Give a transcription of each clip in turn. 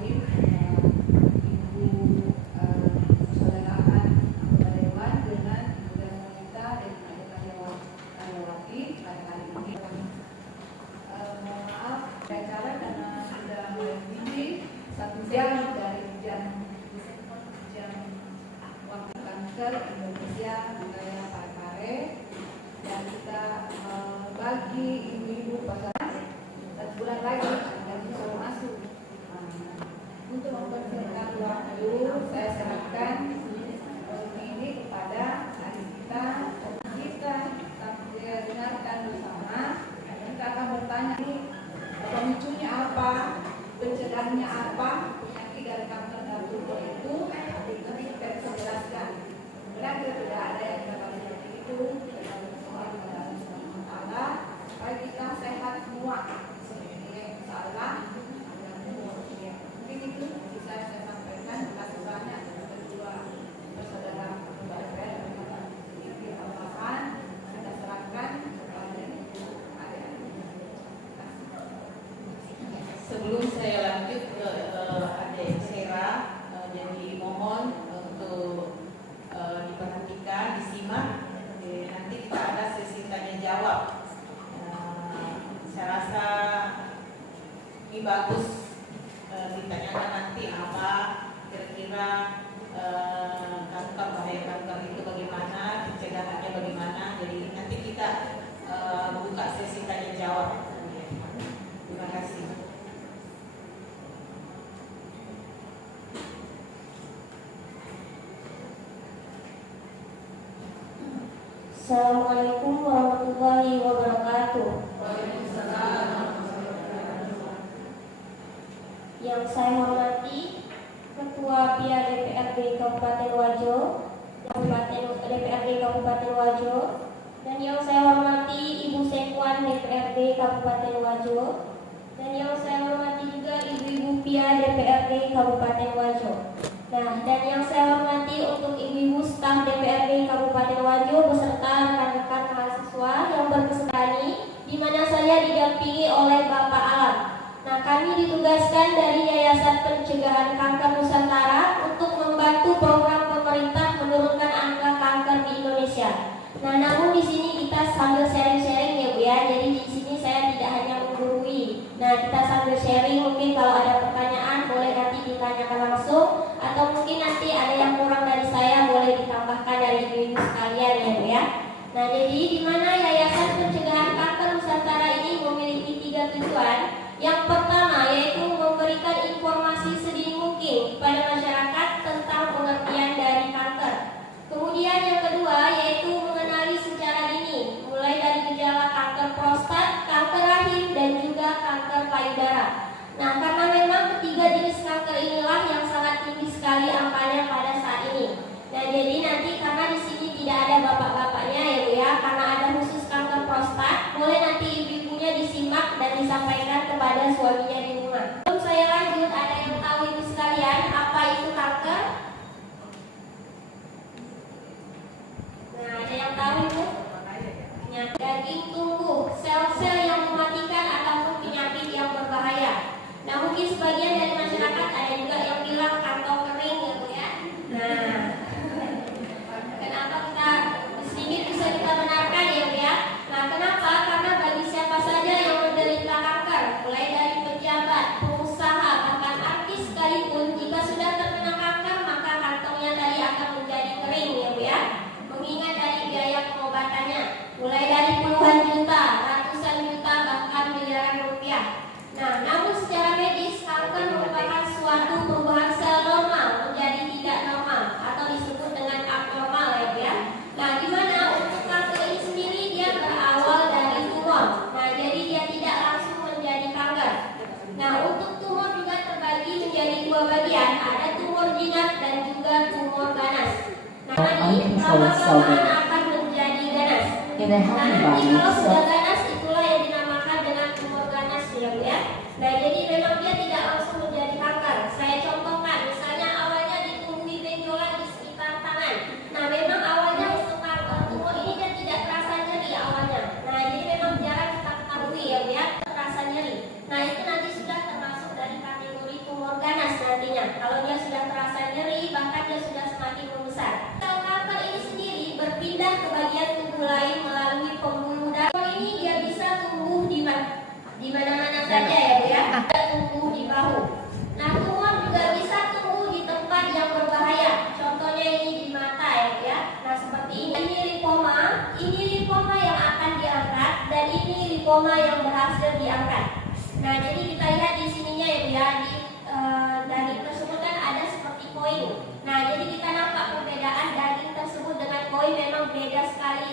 Bismillahirrahmanirrahim. Ibu persaudaraan anggota dewan dengan Bunda Monita dan adik karyawati pada kali ini. Mohon maaf, saya cara karena sudah melebihi 1 jam dari jam waktu kanker Indonesia wilayah Parepare, dan kita bagi ibu-ibu pasangan 1 bulan lagi dan baru masuk. Untuk mempersiapkan waktu, saya serahkan ini kepada adik kita dengarkan bersama. Kita akan bertanya pemicunya apa, pencegahannya apa, penyakit dari kanker darah itu nanti kita bisa jelaskan. Kemudian tidak ada yang dapat seperti itu, supaya kita sehat semua. Insyaallah. Mungkin itu bisa saya sampaikan. Terima kasih banyak kedua saudara Bapak dan Bapak. Kita serahkan kepada Sebelum saya lanjut ke adik Sera, jadi mohon untuk diperhatikan, disimak. Nanti kita ada sesi tanya jawab. Saya rasa ini bagus ditanyakan nanti apa kira-kira kanker, bahaya kanker itu bagaimana, pencegahannya bagaimana. Jadi nanti kita buka sesi tanya jawab. Terima kasih. Assalamualaikum warahmatullahi wabarakatuh. Yang saya hormati Ketua PIA DPRD Kabupaten Wajo, DPRD Kabupaten Wajo, dan yang saya hormati Ibu Sekwan DPRD Kabupaten Wajo, dan yang saya hormati juga Ibu-ibu PIA DPRD Kabupaten Wajo. Nah, dan yang saya hormati untuk ibu-ibu staf DPRD Kabupaten Wajo beserta rekan-rekan mahasiswa yang berkesempatan, di mana saya didampingi oleh Bapak Alam. Nah, kami ditugaskan dari Yayasan Pencegahan Kanker Nusantara untuk membantu program pemerintah menurunkan angka kanker di Indonesia. Nah, namun di sini kita sambil sharing-sharing ya Bu ya. Jadi di sini saya tidak hanya menggurui. Nah, kita sambil sharing, mungkin kalau ada pertanyaan boleh nanti ditanyakan langsung, atau mungkin nanti ada yang kurang dari saya boleh ditambahkan dari ibu-ibu sekalian ya Bu ya. Nah, jadi di mana Yayasan Pencegahan Kanker Nusantara ini memiliki 3 tujuan. Yang pertama yaitu memberikan informasi sedini mungkin kepada masyarakat tentang pengertian dari kanker. Kemudian yang kedua yaitu mengenali secara dini, mulai dari gejala kanker prostat, kanker rahim, dan juga kanker payudara. Nah, karena memang ketiga jenis kanker inilah yang sangat tinggi sekali angkanya pada saat ini. Nah, jadi nanti karena di sini tidak ada bapak-bapaknya ya Bu ya, karena ada khusus kanker prostat, boleh nanti ibu-ibunya disimak dan disampaikan kepada suaminya di rumah. Sebelum saya lanjut, ada yang tahu ibu sekalian apa itu kanker? Nah, ada yang tahu Ibu? Daging tumbuh, sel-sel yang mematikan ataupun penyakit yang berbahaya. Nah, mungkin sebagian dari masyarakat ada juga yang bilang kantong kering ya Bu ya. Nah, kenapa kita sedikit bisa kita benarkan ya Bu ya? Nah, kenapa? Karena bagi siapa saja yang menderita kanker, mulai dari pejabat, pengusaha, bahkan artis sekalipun, jika sudah terkena kanker maka kantongnya tadi akan menjadi kering ya Bu ya. Mengingat dari biaya pengobatannya, mulai dari puluhan juta, ratusan juta, bahkan miliaran rupiah. Nah, namun secara medis kanker merupakan suatu perubahan sel normal menjadi tidak normal atau disebut dengan abnormal ya Bu ya. Nah, di mana untuk kanker ini sendiri dia berawal dari tumor. Nah, jadi dia tidak langsung menjadi kanker. Nah, untuk tumor juga terbagi menjadi 2 bagian, ada tumor jinak dan juga tumor ganas. Nah, ini lama-kelamaan akan menjadi ganas. Nah, nanti kalau sudah ganas itulah yang dinamakan dengan tumor ganas ya Bu ya. Nah, jadi memang dia tidak langsung menjadi kanker. Saya contohkan, misalnya awalnya ditumbuhi benjolan di sekitar tangan. Nah, memang awalnya untuk tumor ini dia tidak terasa nyeri awalnya. Nah, jadi memang jarang kita ketahui ya Bu ya, terasa nyeri. Nah, itu nanti sudah termasuk dari kategori tumor ganas saja ya Bu ya. Tumbuh di bahu. Nah, tumor juga bisa tumbuh di tempat yang berbahaya. Contohnya ini di mata ya Bu ya. Nah, seperti ini. Ini limfoma yang akan diangkat dan ini limfoma yang berhasil diangkat. Nah, jadi kita lihat di sininya ya Bu ya. Di daging tersebut kan ada seperti koin. Nah, jadi kita nampak perbedaan daging tersebut dengan koin memang beda sekali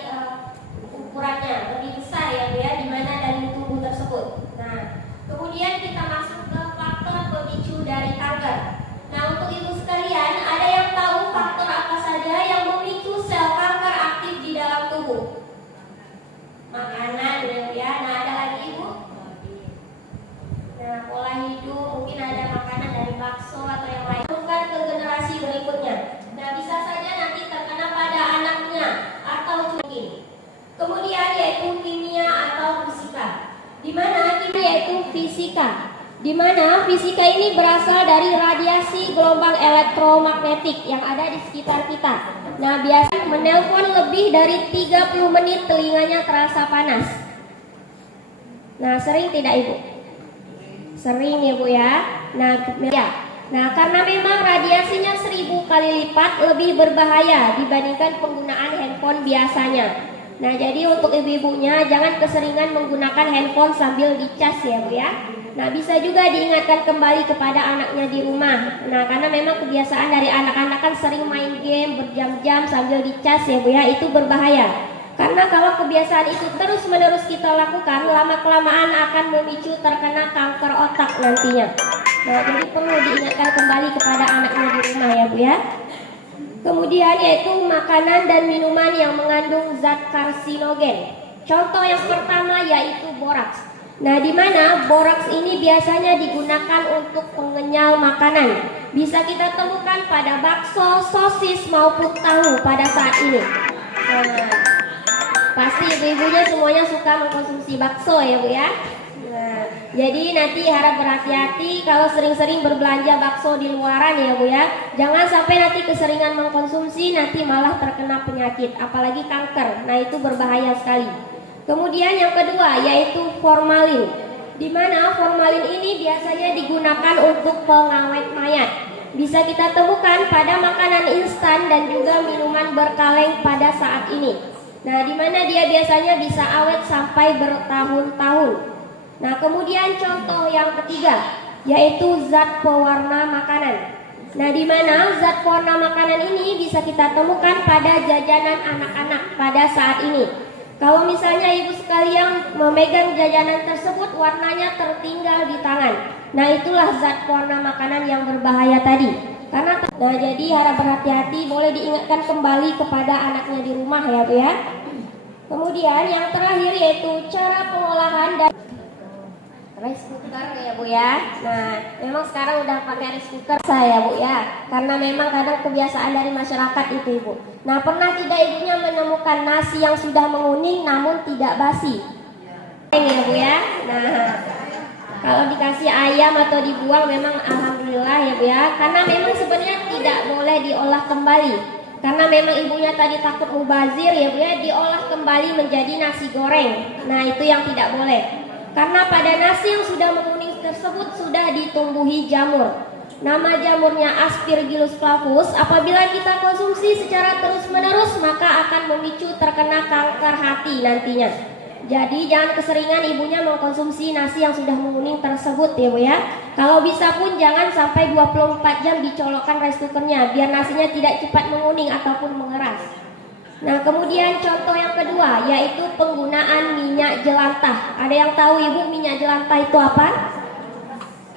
ukurannya, lebih besar ya Bu ya, di mana daging tubuh tersebut. Nah, kemudian kita masuk ke faktor pemicu dari kanker. Nah, untuk ibu sekalian, ada yang tahu faktor apa saja yang memicu sel kanker aktif di dalam tubuh? Makanan ya Bu ya. Nah, ada lagi ibu? Nah, pola hidup, mungkin ada makanan dari bakso atau yang lain. Bukan ke generasi berikutnya. Nah, bisa saja nanti terkena pada anaknya atau cucu. Kemudian yaitu kimia atau fisika. Di mana kimia yaitu fisika. Di mana fisika ini berasal dari radiasi gelombang elektromagnetik yang ada di sekitar kita. Nah, biasanya menelpon lebih dari 30 menit telinganya terasa panas. Nah, sering tidak ibu? Sering ya Bu ya. Nah, karena memang radiasinya 1000 kali lipat lebih berbahaya dibandingkan penggunaan handphone biasanya. Nah, jadi untuk ibu-ibunya jangan keseringan menggunakan handphone sambil dicas ya Bu ya. Nah, bisa juga diingatkan kembali kepada anaknya di rumah. Nah, karena memang kebiasaan dari anak-anak kan sering main game berjam-jam sambil dicas ya Bu ya, itu berbahaya. Karena kalau kebiasaan itu terus-menerus kita lakukan, lama-kelamaan akan memicu terkena kanker otak nantinya. Nah, jadi perlu diingatkan kembali kepada anaknya di rumah ya Bu ya. Kemudian yaitu makanan dan minuman yang mengandung zat karsinogen. Contoh yang pertama yaitu boraks. Nah, di mana boraks ini biasanya digunakan untuk pengenyal makanan. Bisa kita temukan pada bakso, sosis maupun tahu pada saat ini. Nah, pasti ibu-ibunya semuanya suka mengkonsumsi bakso ya Bu ya. Nah, jadi nanti harap berhati-hati kalau sering-sering berbelanja bakso di luaran ya Bu ya. Jangan sampai nanti keseringan mengkonsumsi nanti malah terkena penyakit, apalagi kanker. Nah, itu berbahaya sekali. Kemudian yang kedua yaitu formalin. Di mana formalin ini biasanya digunakan untuk pengawet mayat. Bisa kita temukan pada makanan instan dan juga minuman berkaleng pada saat ini. Nah, di mana dia biasanya bisa awet sampai bertahun-tahun. Nah, kemudian contoh yang ketiga yaitu zat pewarna makanan. Nah, di mana zat pewarna makanan ini bisa kita temukan pada jajanan anak-anak pada saat ini. Kalau misalnya ibu sekalian memegang jajanan tersebut, warnanya tertinggal di tangan. Nah, itulah zat pewarna makanan yang berbahaya tadi. Nah, jadi harap berhati-hati, boleh diingatkan kembali kepada anaknya di rumah ya Bu ya. Kemudian yang terakhir yaitu cara pengolahan dan rice cooker ya Bu ya. Nah, memang sekarang udah pakai rice cooker saya Bu ya, karena memang kadang kebiasaan dari masyarakat itu Ibu. Nah, pernah tidak ibunya menemukan nasi yang sudah menguning namun tidak basi? Ya Bu ya. Nah, kalau dikasih ayam atau dibuang memang alhamdulillah ya Bu ya, karena memang sebenarnya tidak boleh diolah kembali. Karena memang ibunya tadi takut mubazir ya Bu ya, diolah kembali menjadi nasi goreng. Nah, itu yang tidak boleh. Karena pada nasi yang sudah menguning tersebut sudah ditumbuhi jamur. Nama jamurnya Aspergillus flavus. Apabila kita konsumsi secara terus-menerus maka akan memicu terkena kanker hati nantinya. Jadi jangan keseringan ibunya mengkonsumsi nasi yang sudah menguning tersebut ya Bu ya. Kalau bisa pun jangan sampai 24 jam dicolokkan rice cookernya, biar nasinya tidak cepat menguning ataupun mengeras. Nah, kemudian contoh yang kedua yaitu penggunaan minyak jelantah. Ada yang tahu Ibu minyak jelantah itu apa?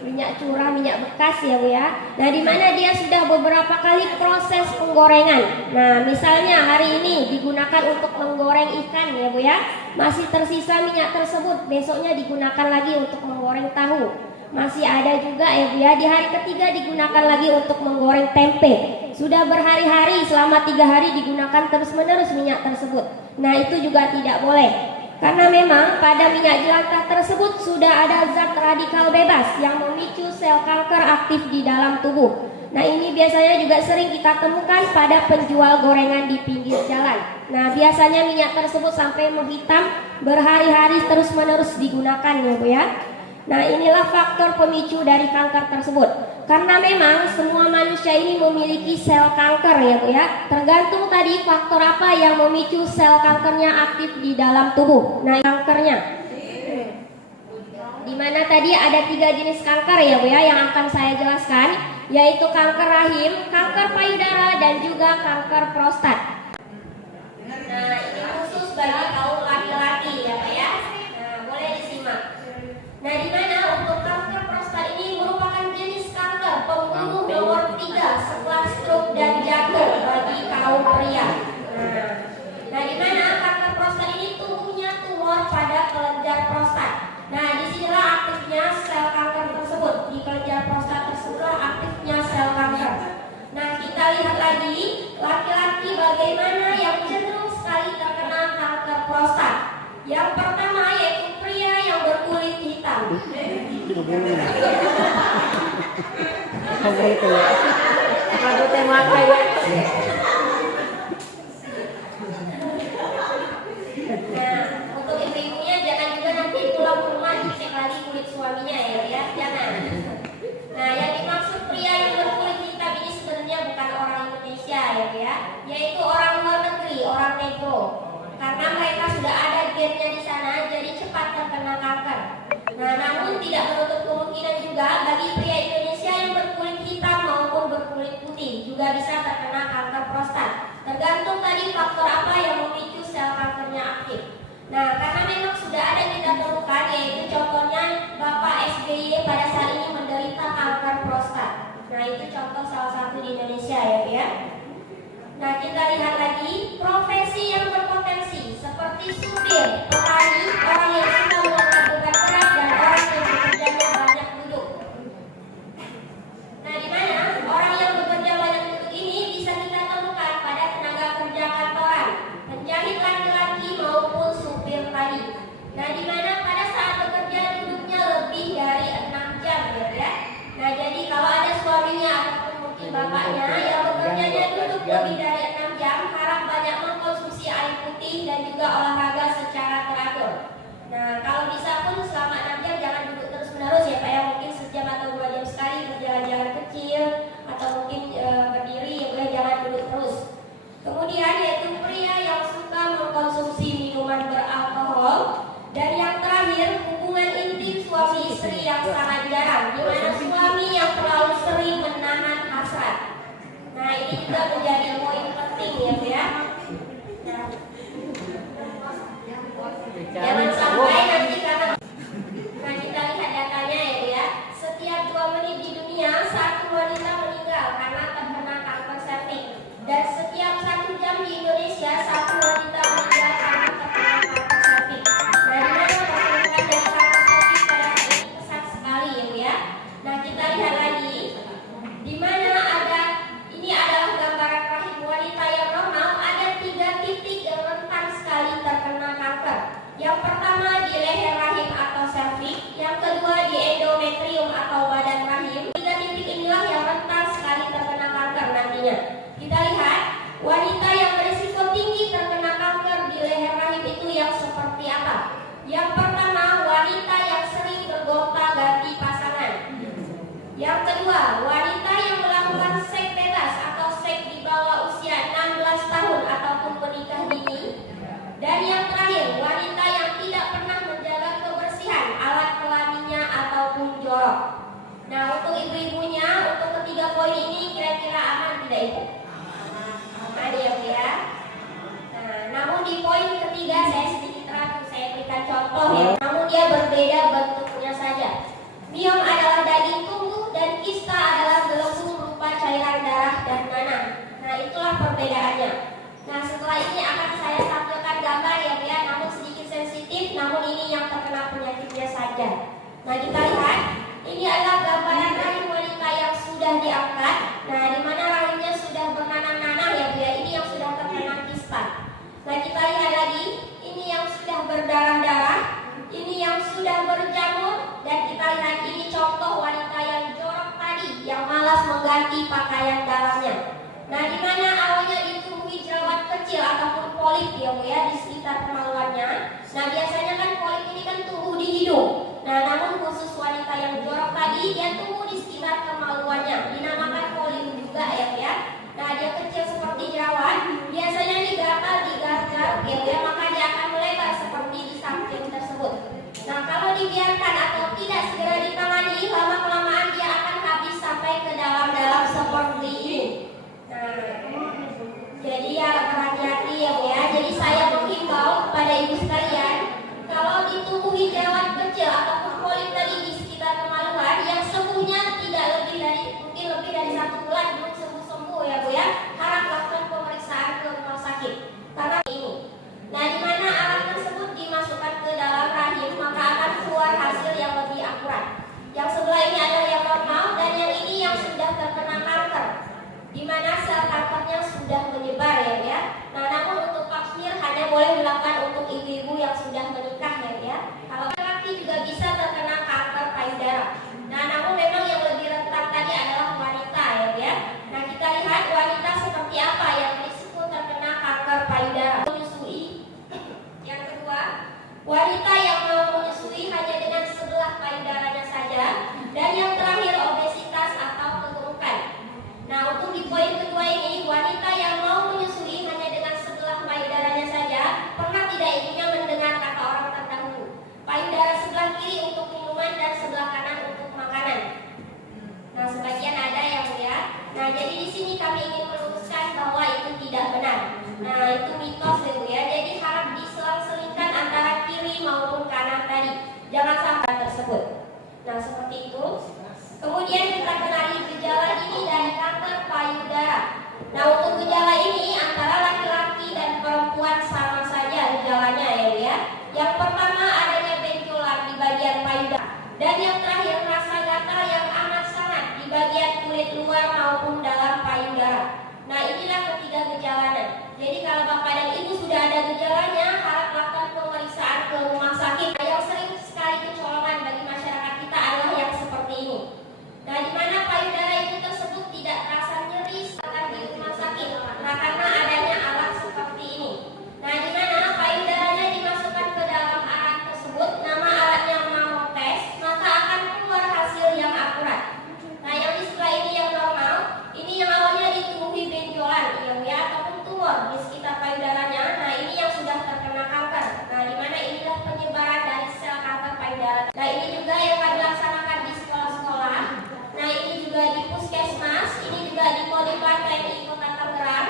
Minyak curah, minyak bekas ya Bu ya. Nah, di mana dia sudah beberapa kali proses penggorengan. Nah, misalnya hari ini digunakan untuk menggoreng ikan ya Bu ya. Masih tersisa minyak tersebut, besoknya digunakan lagi untuk menggoreng tahu. Masih ada juga ya Bu ya, di hari ketiga digunakan lagi untuk menggoreng tempe. Sudah berhari-hari, selama 3 hari digunakan terus-menerus minyak tersebut. Nah, itu juga tidak boleh. Karena memang pada minyak jelantah tersebut sudah ada zat radikal bebas yang memicu sel kanker aktif di dalam tubuh. Nah, ini biasanya juga sering kita temukan pada penjual gorengan di pinggir jalan. Nah, biasanya minyak tersebut sampai menghitam berhari-hari terus-menerus digunakan ya Bu ya. Nah, inilah faktor pemicu dari kanker tersebut. Karena memang semua manusia ini memiliki sel kanker ya Bu ya. Tergantung tadi faktor apa yang memicu sel kankernya aktif di dalam tubuh. Nah, kankernya dimana tadi ada 3 jenis kanker ya Bu ya yang akan saya jelaskan, yaitu kanker rahim, kanker payudara, dan juga kanker prostat. Nah, ini khusus bagi kaum laki-laki ya Pak ya. Nah, boleh disimak. Nah, di mana untuk kanker prostat ini merupakan jenis kanker pembunuh nomor 3 setelah stroke dan jantung bagi kaum pria. Nah, di mana kanker prostat ini tumbuhnya tumor pada kelenjar prostat. Nah, disinilah aktifnya sel kanker tersebut. Di kelenjar prostat tersebutlah aktifnya sel kanker. Nah, kita lihat lagi laki-laki bagaimana yang cenderung sekali terkena kanker prostat. Yang pertama yaitu pria yang berkulit hitam. Lagu tema kayak Nah, untuk ibu-ibunya jangan juga nanti pulang ke rumah dicek lagi kulit suaminya ya, jangan. Nah, yang dimaksud pria yang berkulit hitam ini sebenarnya bukan orang Indonesia ya, yaitu orang luar negeri, orang negro. Karena mereka sudah ada gennya di sana, jadi cepat terkena kanker. Nah, namun tidak menutup kemungkinan juga bagi pria Indonesia yang berkulit hitam maupun berkulit putih juga bisa terkena kanker prostat. Tergantung tadi faktor apa yang memicu sel kankernya aktif. Nah, karena memang sudah ada kita temukan, yaitu contohnya Bapak SBY pada saat ini menderita kanker prostat. Nah, itu contoh salah satu di Indonesia ya. Nah, kita lihat lagi profesi yang berpotensi seperti supir, petani, orang yang suka melakukan beban berat, dan orang yang bekerjanya banyak duduk. Nah, di mana orang yang bekerja banyak duduk ini bisa kita temukan pada tenaga kerja kantoran, penjahit laki-laki maupun supir tadi. Nah, di mana pada saat bekerja duduknya lebih dari 6 jam ya. Nah, jadi kalau ada suaminya ataupun mungkin bapaknya yang bekerjanya duduk lebih dari 6 jam, harap banyak mengkonsumsi air putih dan juga olahraga secara teratur. Nah, kalau bisa pun selama 6 jam jangan duduk terus-menerus ya Pak ya, mungkin sejam atau 2 jam sekali berjalan-jalan kecil atau mungkin berdiri ya, jangan duduk terus. Kemudian yaitu pria yang suka mengkonsumsi minuman beralkohol, dan yang terakhir hubungan intim suami istri yang sangat jarang, di mana suami yang terlalu sering menahan hasrat. Nah, ini juga menjadi poin penting ya. Nah, jangan sampai nanti karena kita lihat datanya ya. Setiap 2 menit di dunia 1 wanita meninggal karena terkena kanker serviks, dan setiap 1 jam di Indonesia 1 wanita meninggal karena terkena kanker serviks. Nah, di mana pertumbuhan dari kanker serviks pada saat ini pesat sekali ya. Nah, kita lihat lagi di mana ini adalah gambaran rahim wanita yang normal. Ada 3 titik yang rentan sekali terkena kanker. Yang pertama di leher rahim atau serviks, yang kedua di endometrium atau badan rahim. 3 titik inilah yang rentan sekali terkena kanker nantinya. Kita lihat wanita yang berisiko tinggi terkena kanker di leher rahim itu yang seperti apa? Yang pertama, wanita yang sering bergonta-ganti pasangan. Yang kedua, wanita yang melakukan seks bebas atau seks di bawah usia 16 tahun ataupun menikah dini. Dan yang terakhir, wanita yang tidak pernah menjaga kebersihan alat kelaminnya ataupun jorok. Nah, untuk ibu-ibunya, untuk ketiga poin ini kira-kira aman tidak Ibu? Aman ya. Nah, namun di poin ketiga saya sedikit ragu, saya berikan contoh ya. Namun dia berbeda bentuknya saja. Miom adalah daging tumbuh dan kista adalah gelembung berupa cairan darah dan nanah. Nah, itulah perbedaannya. Nah, setelah ini akan saya tampilkan gambar ya, namun sedikit sensitif, namun ini yang terkena penyakitnya saja. Nah, kita lihat, ini adalah gambaran rahim wanita yang sudah diangkat. Nah, di mana rahimnya sudah bernanah-nanah ya, ini yang sudah terkena kista. Nah, kita lihat lagi, ini yang sudah berdarah-darah, ini yang sudah berjamur, dan kita lihat ini contoh wanita yang jorok tadi, yang malas mengganti pakaian dalamnya. Nah, di mana awalnya ditumbuhi jerawat kecil ataupun polip ya Bu ya di sekitar kemaluannya. Nah, biasanya kan polip ini kan tumbuh di hidung. Nah, namun khusus wanita yang jorok tadi dia tumbuh di sekitar kemaluannya, dinamakan polip juga ya. Nah, dia kecil seperti jerawat, biasanya digargal, ya, maka dia akan melebar seperti di samping tersebut. Nah, kalau dibiarkan atau tidak segera ditangani, lama-kelamaan dia akan habis sampai ke dalam-dalam seperti ini. Nah, jadi ya berhati-hati ya Bu ya. Jadi saya menghimbau kepada ibu sekalian, kalau ditumbuhi jerawat kecil ataupun polip tadi di sekitar kemaluan yang sembuhnya tidak lebih dari mungkin lebih dari 1 bulan belum sembuh ya Bu ya, harap lakukan pemeriksaan ke rumah sakit karena ini. Nah, di mana alat tersebut dimasukkan ke dalam rahim maka akan keluar hasil yang lebih akurat. Yang sebelah ini adalah yang normal dan yang ini yang sudah terkena kanker, di mana sel kankernya sudah menyebar ya. Nah, namun untuk pap smear hanya boleh dilakukan untuk ibu-ibu yang sudah menikah ya. Kalau laki juga bisa terkena kanker payudara. Nah, namun memang yang lebih rentan tadi adalah wanita ya. Nah, kita lihat wanita seperti apa yang risiko terkena kanker payudara. Menyusui. Yang kedua, wanita yang mau menyusui hanya dengan sebelah payudaranya saja. Dan yang terakhir, obesitas atau kegemukan. Nah, untuk di poin kedua ini, wanita yang mau menyusui hanya dengan sebelah payudaranya saja, pernah tidak ibunya mendengar kata orang terdahulu, payudara sebelah kiri untuk minuman dan sebelah kanan untuk makanan. Nah, sebagian ada ya Bu ya. Nah, jadi di sini kami ingin meluruskan bahwa itu tidak benar. Nah, itu mitos ya Bu ya. Jadi harap diselang-selingkan antara kiri maupun kanan tadi. Jangan sampai tersebut. Nah, seperti itu. Kemudian kita kenali gejala ini dari kanker payudara. Nah, untuk gejala ini antara laki-laki dan perempuan sama saja gejalanya ya. Yang pertama adanya benjolan di bagian payudara. Dan yang terakhir rasa gatal yang amat sangat di bagian kulit luar maupun dalam payudara. Nah, inilah ketiga gejalanya. Jadi kalau Bapak dan Ibu sudah ada gejalanya, harap lakukan pemeriksaan ke rumah sakit. Nah, yang sering sekali kecolongan bagi masyarakat kita adalah yang seperti ini. Nah, di mana payudara itu tersebut tidak terasa nyeri saat di rumah sakit. Nah, karena adanya alat seperti ini. Nah, di mana payudaranya dimasukkan ke dalam alat tersebut, nama alatnya mammotes, maka akan keluar hasil yang akurat. Nah, yang di sebelah ini yang normal, ini yang awalnya ditumbuhi benjolan, ya, ataupun tumor di sekitar payudaranya. Nah, ini yang sudah terkena kanker. Nah, di mana inilah penyebaran dari sel kanker payudara. Nah, ini juga yang kami laksanakan di sekolah-sekolah. Nah, ini juga di puskesmas, ini juga di Poliklan TNI Kota Tangerang.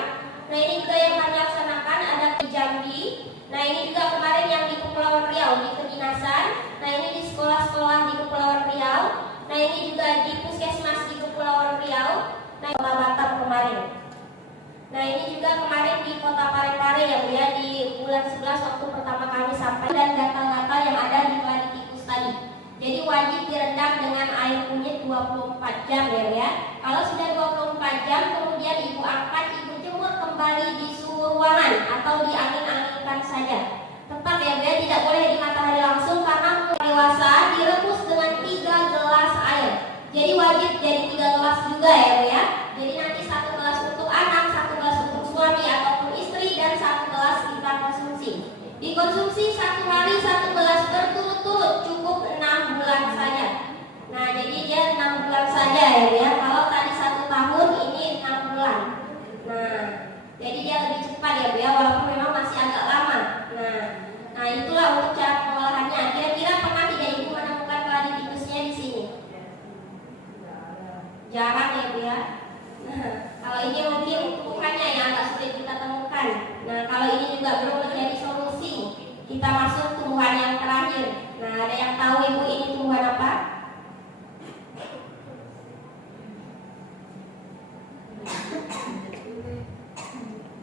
Nah, ini juga yang kami laksanakan ada di Jambi. Nah, ini juga kemarin yang di Kepulauan Riau di kedinasan. Nah, ini di sekolah-sekolah di Kepulauan Riau. Nah, ini juga di puskesmas di Kepulauan Riau. Nah, Kota Batam kemarin. Nah, ini juga kemarin di Kota Parepare ya Bu ya, di bulan 11 waktu pertama kami sampai, dan gatal-gatal yang ada di keladi tikus tadi. Jadi wajib direndam dengan air kunyit 24 jam ya Bu ya. Kalau sudah 24 jam kemudian Ibu angkat, Ibu jemur kembali di suhu ruangan atau diangin-anginkan saja. Tetap ya Bu ya, tidak boleh di matahari langsung karena dewasa direbus dengan 3 gelas air. Jadi wajib jadi 3 gelas juga ya Bu ya. Jadi nanti 1 gelas untuk anak, 1 gelas untuk suami ataupun istri, dan 1 gelas kita konsumsi. Dikonsumsi 1 hari 1 gelas berturut-turut, cukup 6 bulan saja. Nah, jadi dia 6 bulan saja ya Bu ya. Kalau tadi 1 tahun, ini 6 bulan. Nah, jadi dia lebih cepat ya Bu ya, walaupun memang masih agak lama. Nah, itulah untuk cara pengolahannya. Kira-kira pernah tidak Ibu menemukan keladi tikusnya di sini? Jarang ya Bu ya. Kalau ini mungkin tumbuhannya yang agak sulit kita temukan. Nah, kalau ini juga belum menjadi solusi, kita masuk tumbuhan yang terakhir. Nah, ada yang tahu Ibu ini tumbuhan apa?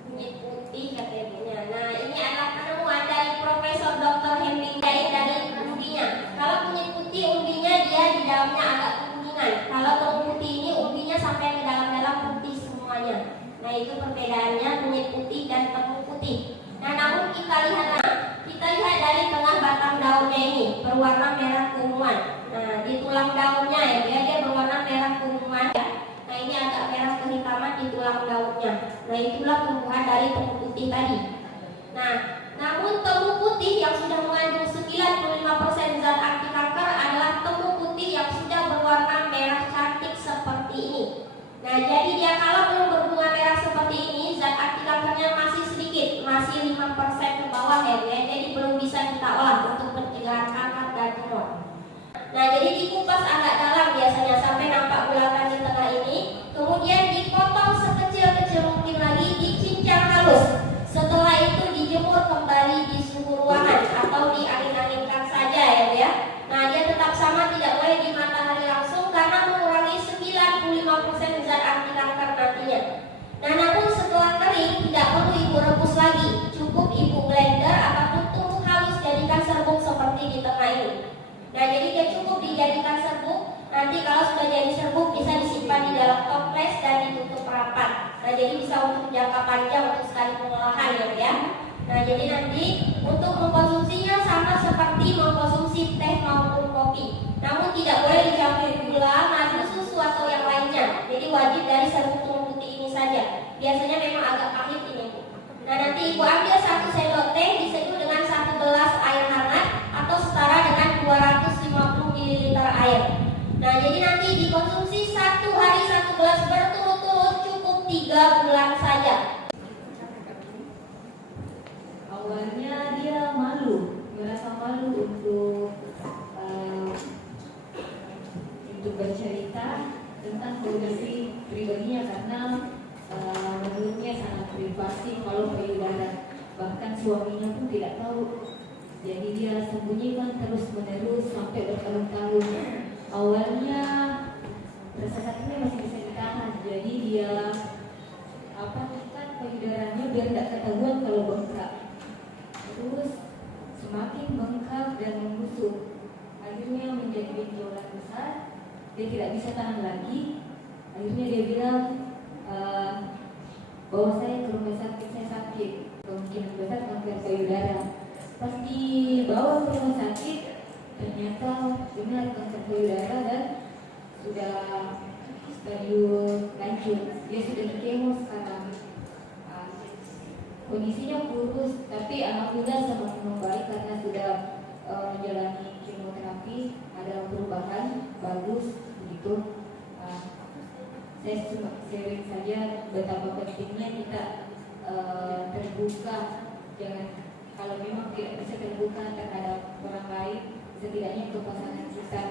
Kunyit putih kata Ibunya. Nah, ini adalah penemuan dari Profesor Dr. Henry dari umbinya. Kalau kunyit putih umbinya dia di dalamnya agak kuningan. Kalau tepung putih ini umbinya sampai ke dalam-dalam putih semuanya. Nah, itu perbedaannya kunyit putih dan tepung putih. Nah, namun kita lihat dari tengah batang daunnya ini berwarna merah keunguan. Nah, di tulang daunnya ya dia berwarna merah keunguan. Nah, ini agak merah kehitaman di tulang daunnya. Nah, itulah tumbuhan dari tepung putih tadi. Nah, namun tepung putih yang sudah mengandung 95% zat anti kanker Nah, jadi dia kalau belum berbunga merah seperti ini, zat anti kankernya masih sedikit, masih 5% ke bawah ya, jadi belum bisa kita olah untuk pencegahan kanker dan tumor. Nah, jadi dikupas agak dalam biasanya sampai nampak bulatan di tengah ini, kemudian dipotong sekecil-kecil mungkin lagi, dicincang halus. Setelah itu dijemur kembali di suhu ruangan atau diangin-anginkan saja ya. Nah, dia tetap sama, tidak boleh di matahari langsung karena mengurangi 95% zat anti kanker nantinya. Nah, namun setelah kering tidak perlu ibu rebus lagi, cukup ibu blender ataupun tumbuk halus jadikan serbuk seperti di tengah ini. Nah, jadi dia cukup dijadikan serbuk. Nanti kalau sudah jadi serbuk bisa disimpan di dalam toples dan ditutup rapat. Nah, jadi bisa untuk jangka panjang untuk sekali pengolahan ya. Nah, jadi nanti untuk mengkonsumsinya sama seperti mengkonsumsi teh maupun kopi. Namun tidak boleh dicampur gula, madu, susu atau yang lainnya. Jadi wajib dari serbuk turun putih ini saja. Biasanya memang agak pahit ini. Nah, nanti ibu ambil 1 sendok teh diseduh dengan 1 gelas air hangat atau setara dengan 250 ml air. Nah, jadi nanti dikonsumsi 1 hari 1 gelas berturut-turut cukup 3 bulan saja. Awalnya dia merasa malu untuk bercerita tentang kondisi pribadinya karena menurutnya sangat privasi kalau payudara, bahkan suaminya pun tidak tahu. Jadi dia sembunyikan terus menerus sampai bertahun-tahun. Awalnya rasa sakitnya masih bisa ditahan, jadi dia kan payudaranya biar tidak ketahuan kalau bengkak. Terus semakin bengkak dan membusuk, akhirnya menjadi benjolan besar. Dia tidak bisa tahan lagi. Akhirnya dia bilang, bawa saya ke rumah sakit, saya sakit, kemungkinan besar kanker payudara. Pas dibawa ke rumah sakit, ternyata benar kanker payudara dan sudah stadium lanjut. Dia sudah di kemo sekarang. Kondisinya kurus, tapi alhamdulillah semakin membaik karena sudah menjalani kemoterapi, ada perubahan bagus begitu. Saya sharing saja betapa pentingnya kita terbuka, jangan kalau memang tidak bisa terbuka terhadap orang lain, setidaknya untuk pasangan kita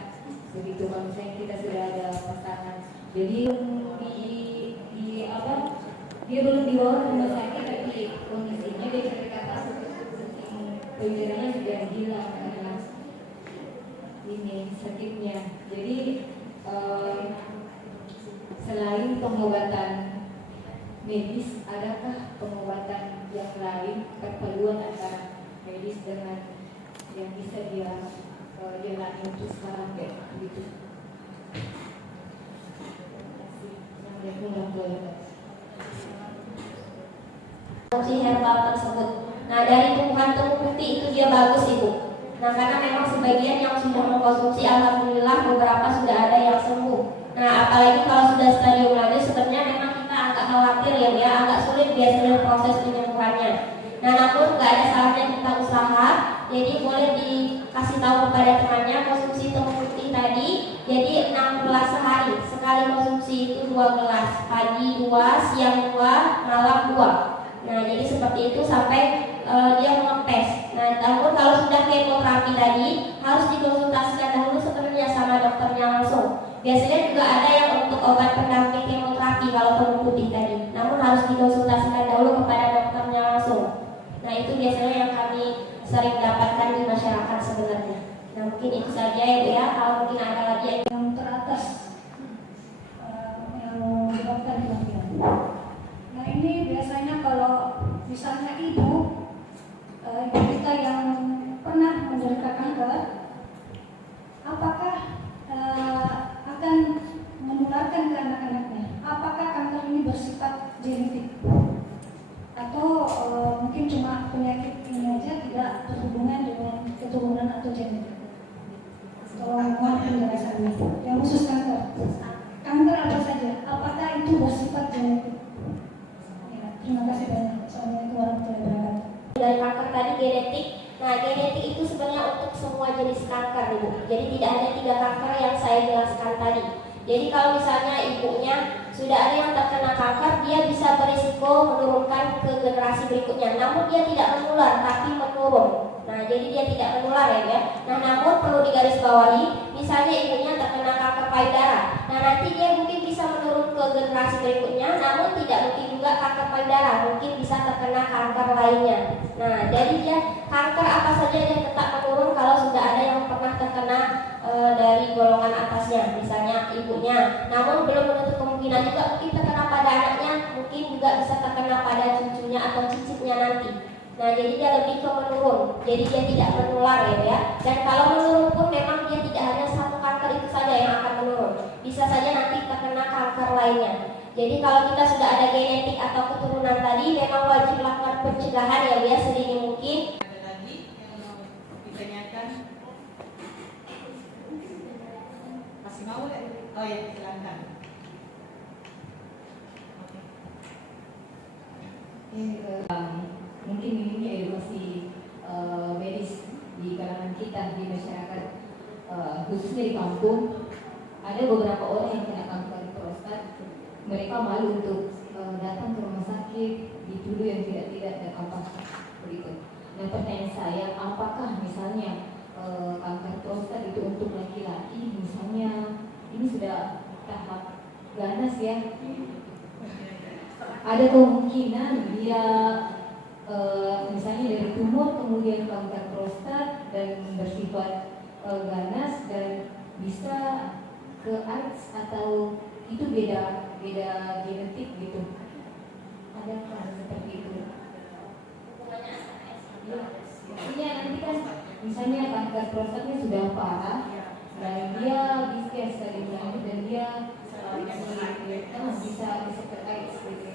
begitu. Kalau misalnya kita sudah ada pasangan, jadi dia belum dibawa ke rumah sakit, tapi kondisinya dia cerita payudaranya sudah hilang karena ini sakitnya. Jadi selain pengobatan medis, adakah pengobatan yang lain, perpaduan antara medis dengan yang bisa dia jalani untuk sekarang kayak begitu? Assalamualaikum warahmatullahi wabarakatuh. Konsumsi herbal tersebut. Nah, dari tumbuhan tubuh putih itu dia bagus ibu. Nah, karena memang sebagian yang sudah mengkonsumsi, alhamdulillah beberapa sudah ada yang sembuh. Nah, apalagi kalau sudah stadium lanjut, sebenarnya memang kita agak khawatir ya, agak sulit biasanya proses penyembuhannya. Nah, namun nggak ada salahnya kita usaha. Jadi boleh dikasih tahu kepada temannya konsumsi tubuh putih tadi. Jadi 6 gelas sehari. Sekali konsumsi itu 2 gelas, pagi 2, siang 2, malam 2. Nah, jadi seperti itu sampai dia mengempes. Nah, namun kalau sudah kemoterapi tadi harus dikonsultasikan dahulu sebenarnya sama dokternya langsung. Biasanya juga ada yang untuk obat pendamping kemoterapi kalau tubuh putih tadi. Namun harus dikonsultasikan dahulu kepada dokternya langsung. Nah, itu biasanya yang kami sering dapatkan di masyarakat sebenarnya. Nah, mungkin itu saja ya Bu ya. Kalau mungkin ada lagi yang teratas yang menyebabkan kematian. Nah, ini biasanya kalau misalnya ibu kita yang pernah menderita kanker, apakah akan menularkan ke anak-anaknya? Apakah kanker ini bersifat genetik atau mungkin cuma penyakit ini aja, tidak berhubungan dengan keturunan atau genetik? Tolong mohon penjelasannya. Yang khusus kanker apa saja? Apakah itu bersifat genetik? Terima kasih banyak. Assalamualaikum warahmatullahi wabarakatuh. Dari kanker tadi genetik. Nah, genetik itu sebenarnya untuk semua jenis kanker, Ibu. Jadi tidak hanya 3 kanker yang saya jelaskan tadi. Jadi kalau misalnya ibunya sudah ada yang terkena kanker, dia bisa berisiko menurunkan ke generasi berikutnya. Namun dia tidak menular, tapi menurun. Nah, jadi dia tidak menular ya. Nah, namun perlu digarisbawahi, misalnya ibunya terkena kanker payudara. Nah, nanti dia mungkin bisa menurun ke generasi berikutnya, namun tidak mungkin juga kanker payudara, mungkin bisa terkena kanker lainnya. Nah, jadi dia kanker apa saja yang tetap menurun kalau sudah ada yang pernah terkena dari golongan atasnya, misalnya ibunya. Namun belum menutup kemungkinan juga mungkin terkena pada anaknya, mungkin juga bisa terkena pada cucunya atau cicitnya nanti. Nah, jadi dia lebih ke menurun, jadi dia tidak menular ya. Dan kalau menurun pun memang dia tidak hanya satu kanker itu saja yang akan menurun, bisa saja nanti terkena kanker lainnya. Jadi kalau kita sudah ada genetik atau keturunan tadi, memang wajib lakukan pencegahan ya biar sedini mungkin. Ada lagi yang mau ditanyakan? Masih mau ya? Oh ya, silakan. Mungkin ini edukasi medis di kalangan kita di masyarakat, khususnya di kampung. Ada beberapa orang yang kena kanker prostat, mereka malu untuk datang ke rumah sakit, dituduh yang tidak dan apa begitu. Nah, pertanyaan saya, apakah misalnya kanker prostat itu untuk laki-laki, misalnya ini sudah tahap ganas ya, ada kemungkinan dia misalnya dari tumor kemudian kanker prostat dan bersifat ganas dan bisa ke AIDS atau itu beda genetik gitu. Adakah seperti itu? Maksudnya nanti kan misalnya kanker prostatnya sudah parah dan dia diskes tadi bilang dan dia bisa ke AIDS gitu.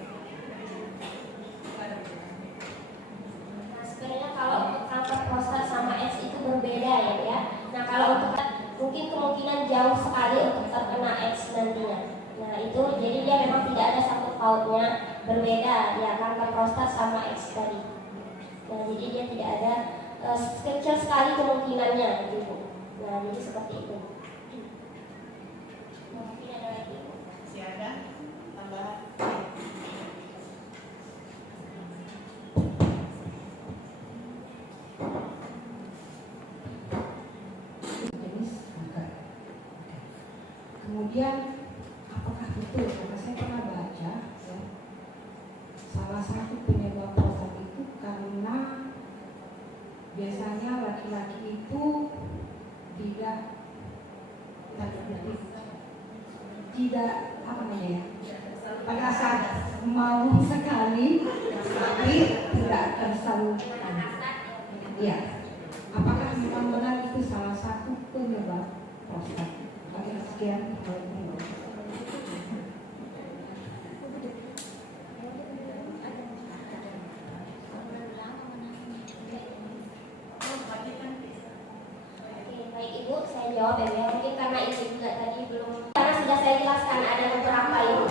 Sebenarnya kalau untuk kanker prostat sama AIDS itu berbeda ya. Nah, kalau untuk mungkin kemungkinan jauh sekali untuk terkena AIDS nantinya. Nah, itu jadi dia memang tidak ada sangkut pautnya, berbeda ya kanker prostat sama AIDS tadi. Nah, jadi dia tidak ada kecil sekali kemungkinannya gitu. Nah, jadi seperti itu. Mungkin ada lagi. Masih ada tambahan? Kemudian apakah betul? Karena saya pernah baca ya, salah satu penyebab prostat itu karena biasanya laki-laki itu tidak apa namanya ya, pada saat mau sekali tapi tidak tersalurkan. Ya, apakah memang benar itu salah satu penyebab prostat? Sekian. Baik Ibu, saya jawab ya. Mungkin karena Ibu juga tadi belum, karena sudah saya jelaskan ada beberapa Ibu.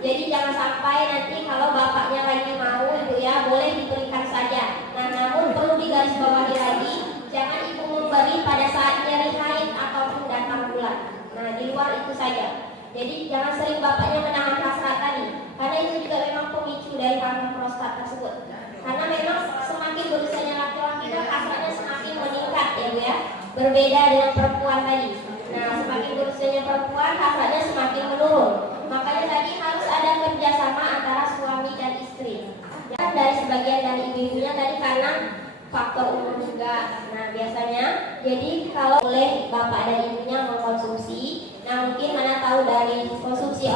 Jadi jangan sampai nanti kalau bapaknya lagi mau Ibu ya, boleh diberikan saja. Nah, namun perlu digarisbawahi lagi, jangan Ibu memberi pada saat nyeri haid ataupun datang bulan. Nah, di luar itu saja. Jadi jangan sering bapaknya menahan hasrat tadi, karena itu juga memang pemicu dari kanker prostat tersebut. Karena memang semakin berusianya laki-laki dan hasratnya semakin meningkat ya Bu ya. Berbeda dengan perempuan tadi. Nah, semakin berusianya perempuan hasratnya semakin menurun. Makanya tadi harus ada kerjasama antara suami dan istri. Dan dari sebagian dari ibu-ibunya tadi karena faktor umur juga. Nah, biasanya jadi kalau boleh bapak dan ibunya mengkonsumsi, nah mungkin mana tahu dari konsumsi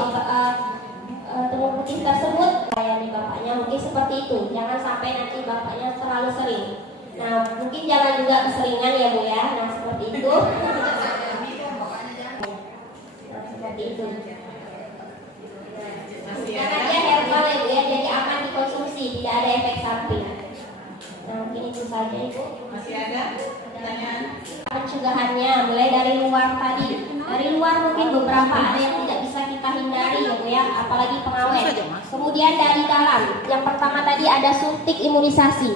telur putih tersebut kayak di bapaknya mungkin seperti itu. Jangan sampai nanti bapaknya terlalu sering. Nah, mungkin jangan juga keseringan ya Bu ya. Nah, seperti itu. Nah, seperti itu. Karena dia herbal ya Bu ya, jadi aman dikonsumsi, tidak ada efek samping. Nah, mungkin itu saja Ibu. Masih ada pertanyaan? Pencegahannya mulai dari luar tadi. Dari luar mungkin beberapa ada yang tidak bisa kita hindari ya Bu ya, apalagi pengawet. Kemudian dari dalam, yang pertama tadi ada suntik imunisasi.